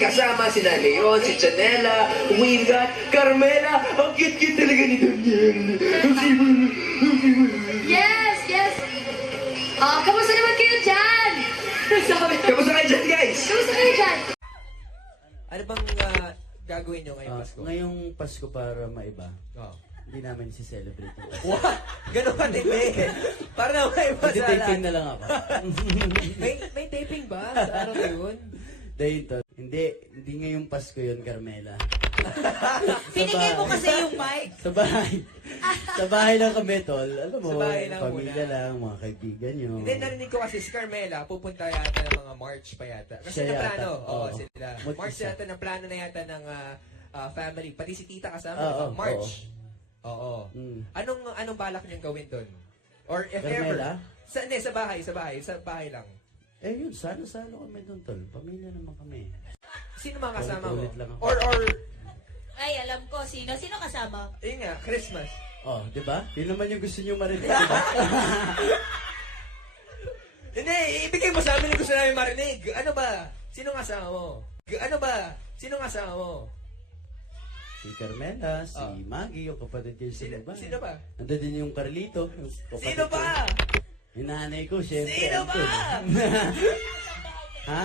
Kasama si Leon, si Chanela, we've got Carmela. Ang cute-cute talaga ni Daniel. Yes, yes. Kamusta naman kayo dyan? Sabi. Kamusta kayo dyan, guys? Kamusta kayo dyan? Ano bang gagawin nyo ngayong Pasko? Ngayong Pasko para maiba, Oh. hindi namin si-celebrate yung Pasko. What? Ganun ka tipid. Para na may Taping na lang ako. may taping ba sa araw na yun? Dahil to, hindi ngayong Pasko yun, Carmela. Pinigay mo kasi yung mic. Sa bahay. Sa bahay lang kami, tol. Alam mo, Sa bahay lang pamilya muna. lang, mga kaibigan nyo. Hindi, narinig ko kasi si Carmela, pupunta yata ng mga March pa yata. Kasi Siya na plano. yata, Oo, oo. sila. Mag-isa. March yata ng plano na yata ng family. Pati si tita kasama. Oo, March. Oo. Mm. Anong balak niyang gawin doon? Or if Carmela? ever. Sa bahay lang. Eh yun, salo-salo kami doon, tol. Pamilya naman kami. Sino mga kasama mo? Ulit lang ako. Or, Ay, alam ko. Sino kasama? yun nga, Christmas. Oh, di ba? Yun naman yung gusto nyo marinig, di ba? Hindi, ibigay mo sa amin yung gusto namin marinig. Ano ba? Sino kasama mo? Sino kasama mo? Si Carmela, si Oh. Maggie, yung kapatid ko sa babae. Sino ba? Nandun din yung Carlito, yung kapatid Sino ko. ba? Yung nanay ko, syempre. Sino ba? Ha?